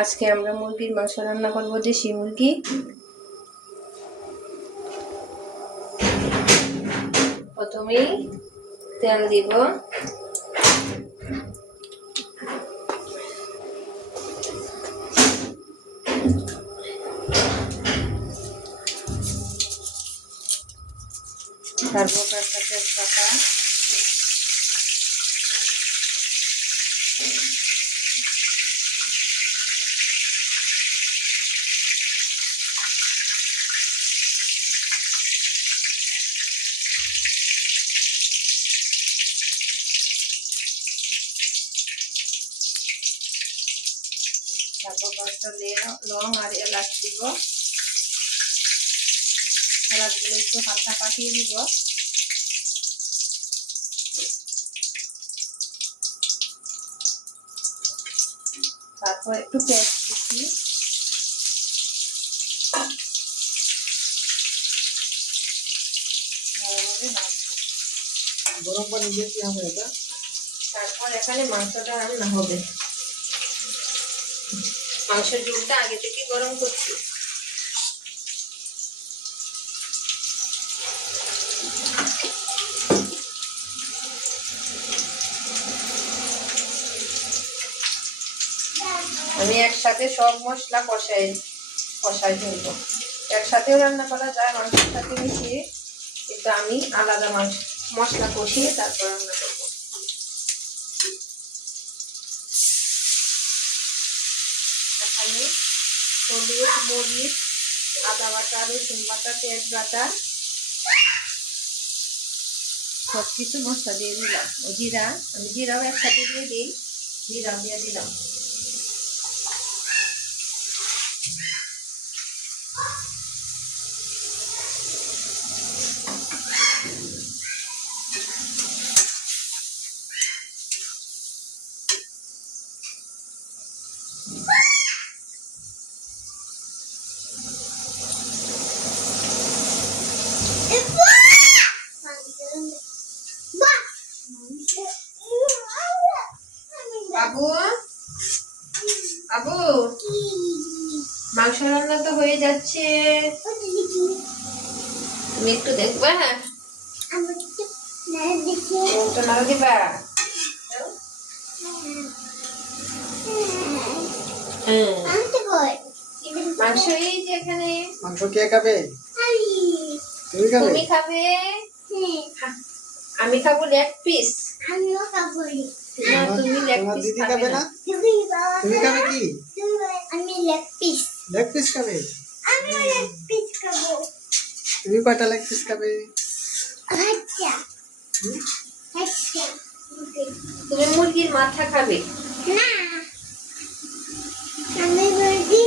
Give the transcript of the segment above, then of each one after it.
আজকে আমরা মুরগির মাংস রান্না করব দেশি মুরগি। প্রথমেই তেল দিব। তারপর কয়েকটা লে- আর এলাচ দিব। এলাচগুলো একটু হালকা কাটিয়ে দিব। তারপর একটু পেঁয়াজ কুচি গরম পানি দিয়ে কি হবে এটা? তারপর এখানে মাংসটা রান্না হবে। মাংসের ঝোলটা আগে থেকে গরম করছি। আমি একসাথে সব মশলা কষাই কষাই ফেলব। একসাথেও রান্না করা যায়, মাংসের সাথে মিশিয়ে, কিন্তু আমি আলাদা মাংস, মশলা কষিয়ে তারপর রান্না করব এখানে হলুদ, মরিচ, আদা বাটা, রসুন বাটা, পেঁয়াজ বাটা সব কিছু মশলা দিয়ে দিলাম। জিরা, আমি জিরাও একসাথে দিয়ে দিই। জিরাও দিয়ে দিলাম। বাবু? বাবু? মাংস রান্না তো হয়ে যাচ্ছে। তুমি একটু দেখবা একটু নাড়া দিবা? হ্যাঁ। মাংস এই যে এখানে। মাংস কে খাবে? তুমি খাবে? আমি খাব লেগ পিস। না তুমি লেগ পিস খাবে খাবে না। না? তুমি খাবে। কি? আমি লেগ পিস। লেগ পিস খাবে? আমি লেগ পিস খাব। তুমি কয়টা লেগ পিস খাবে? আচ্ছা। আচ্ছা। তুমি মুরগির মাথা খাবে। না। আমি মুরগি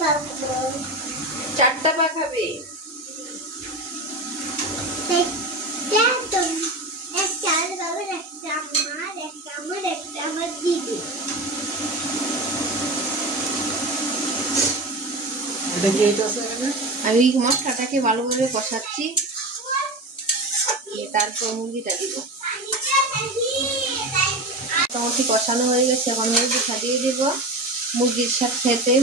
পারব চারটা পা খাবে আর বাবার একটা আমার একটা আমার একটা আমার দিদি এটা কি এটা আছে এখানে আমি মশলাটাকে ভালোভাবে কষাচ্ছি। দিয়ে তারপর মুরগিটা দিব। মোটামুটি কষানো হয়ে গেছে এখন মুরগিটা দিয়ে দিব। মুরগির সাথে খেতে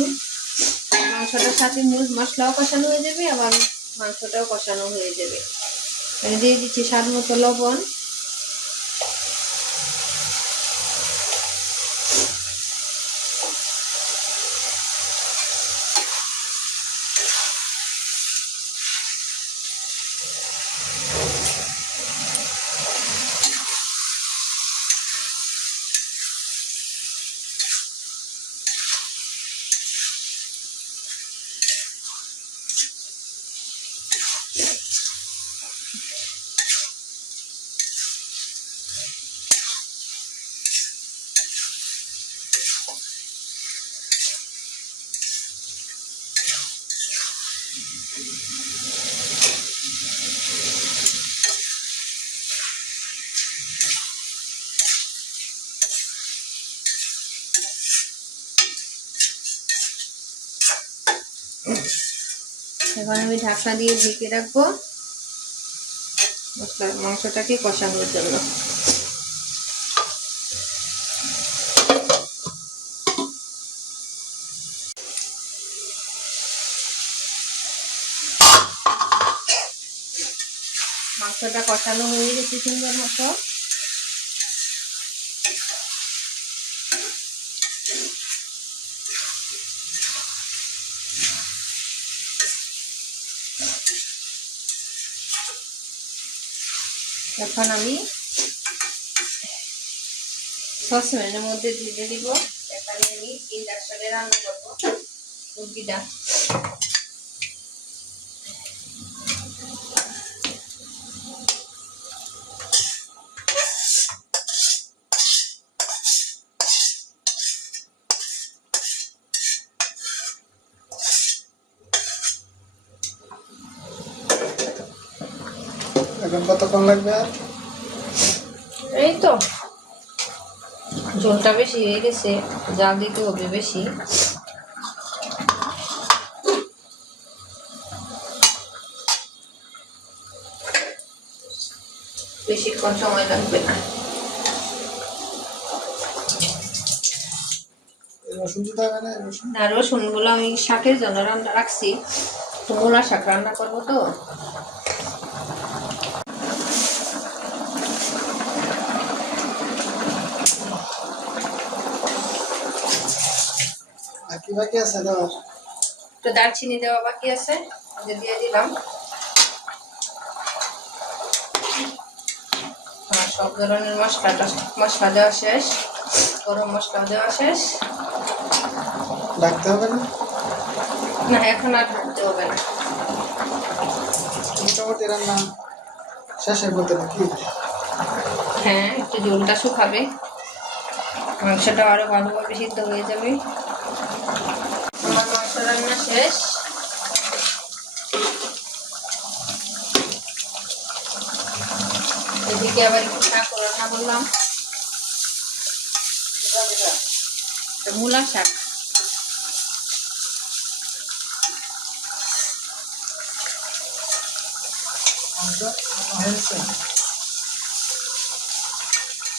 মাংসটার সাথে মশলাও কষানো হয়ে যাবে আবার মাংসটাও কষানো হয়ে যাবে। দিয়ে দিচ্ছি স্বাদ মতো লবণ। এখন আমি ঢাকনা দিয়ে ঢেকে রাখব। মশলা, মাংসটাকে কষানোর জন্য মাংসটা কষানো হয়ে গেছে সুন্দর মতো। এখন আমি সসপ্যানের মধ্যে দিয়ে দিব। এখানে আমি ইন্ডাকশনে রান্না করব। মুরগিটা। কতক্ষণ লাগবে আর? এই তো। ঝোলটা বেশি হয়ে গেছে জাল দিতে হবে বেশি। বেশিক্ষণ সময় লাগবে না। রসুনগুলো আমি শাকের জন্য রান্না রাখছি। মূলা শাক রান্না করব তো। বাকি আছে? দেওয়ার তো দারচিনি দেওয়া বাকি আছে যে দিয়ে দিলাম। সব ধরনের মশলাটা মশলা দেওয়া শেষ গরম মশলা দেওয়া শেষ। ডাকতে হবে না? না এখন আর ঢাকতে হবে না। মোটামুটি রান্না শেষের মধ্যে নাকি? হ্যাঁ একটু ঝোলটা শুকাবে। মাংসটা আরও ভালোভাবে সিদ্ধ হয়ে যাবে। শেষ এদিকে আবার শাক রান্না করলাম মূলা শাক।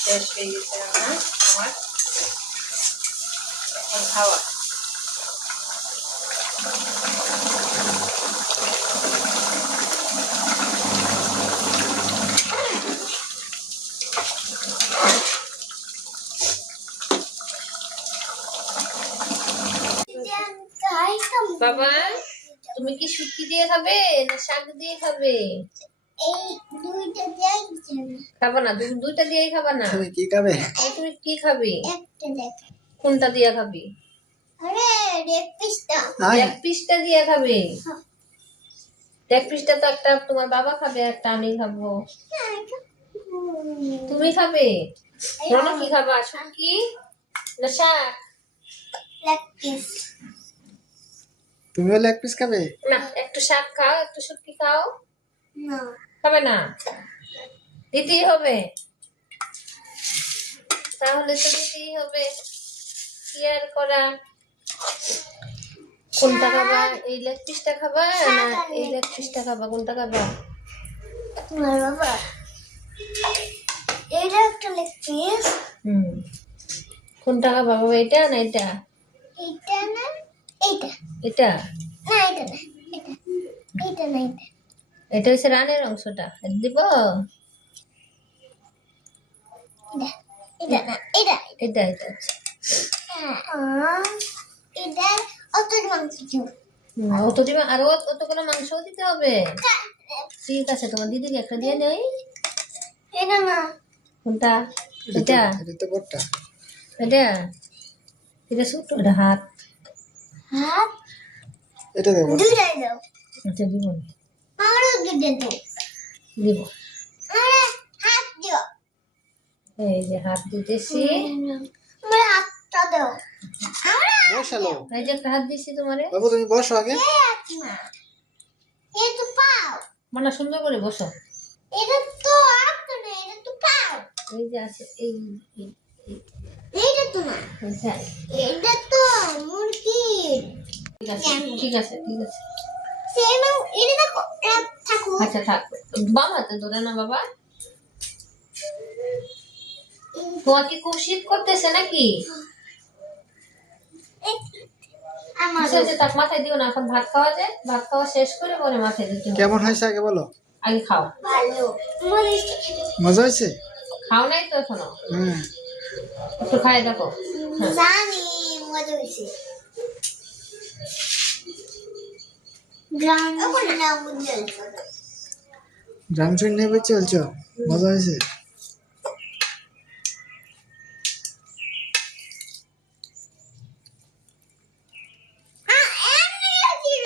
শেষ হয়ে গেছে রান্না আমার খাওয়া বাবা তুমি কি শুটকি দিয়ে খাবে না শাক দিয়ে খাবে? এই দুইটা দেখ খাবা না দু- দুইটা দিয়েই খাবা না। তুমি কি খাবে? তুমি কি খাবি? একটা দেখ। কোনটা দিয়ে খাবি? আরে পিসটা আয়। এক পিসটা দিয়ে খাবে? এক পিসটা তো একটা তোমার বাবা খাবে একটা আমি খাব। তুমি খাবে? কি খাবা শুটকি না শাক? Leg piece. তুমিও লেগ পিস খাবে? না একটু শাক খাও একটু শুটকি খাও। না। খাবে না? দিতেই হবে। তাহলে তো দিতেই হবে। কি আর করা কোনটা খাবা? এই লেগ পিসটা খাবা না এই লেগ পিসটা খাবা? কোনটা খাবা? তোমার বাবা। এইটা একটা লেগ পিস হুম। কোনটা খাবা বাবা? এটা না এটা? এটা না এইটা। এটা? না এটা না এটা না হচ্ছে রানের অংশটা দিব? এটা এটা। না এটা এটা এটা। এটা অত মাংস ছিল হুম, অত দিবে আরও অতগুলো মাংসও দিতে হবে। ঠিক আছে তোমার দিদিকে একটা দিয়ে এটা না। কোনটা? এটা এটা? ছোট হাত। এটা দেবো। দুইটাই দাও। আচ্ছা দিব আমারও দুইটা দাও। দিব। আরে হাত দিও। এই যে হাত দিতেছি। আমার হাতটা দাও। আমার বসালো এই যে হাত দিচ্ছি তোমারে। বাবু তুমি বসো আগে। হাত তো পাও। মানে সুন্দর করে বসো। এটা তো হাত না এটা তো পাও। এই যে আছে এই এই- তো না। এইটা। এটা তো ঠিক আছে ঠিক আছে ঠিক আছে। সেম এটা দেখো এটা থাকো। আচ্ছা থাক। বাম হাতে ধরে না বাবা। তোমার খুব শীত করতেছে নাকি? আমার আচ্ছা আচ্ছা তার মাথায় দিও না। এখন ভাত খাওয়া যায় ভাত খাওয়া শেষ করে পরে মাথায় দিতে কেমন হয়েছে আগে বলো? আগে খাও। মজা হয়েছে। খাও নাই তো এখনও? হ্যাঁ একটু খাই দেখো। হ্যাঁ। জানি মজা হয়েছে। গ্রাম না বুঝে ড্রাম সেট নেবে চলছো মজা হয়েছে এমনি ছিল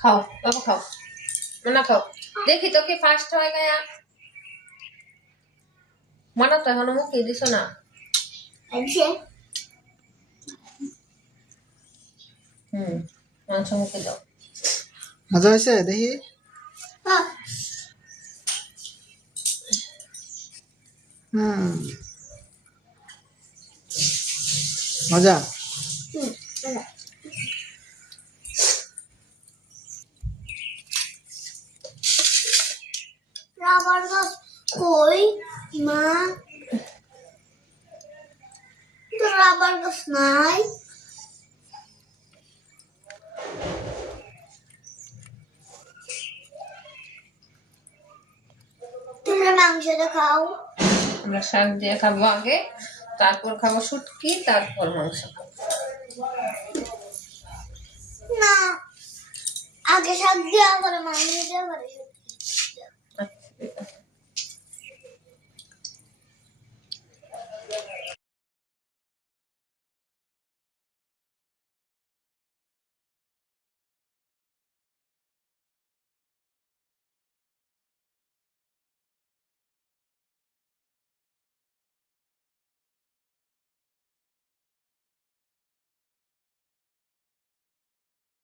খাও, বাবা দেখি তো কি ফার্স্ট হয়ে গয়া। মানা তো এখনও মুখে দিছো না। হুম, মাংস মুখে দাও। মজা হয়েছে দেখি? হ্যাঁ হুম মজা রাবার গাছ কই মা তো রাবার গাছ নাই তোমরা মাংসটা খাও। আমরা শাক দিয়ে খাব আগে তারপর খাব শুটকি তারপর মাংস। খাব না আগে শাক দেওয়া করে মাংস করে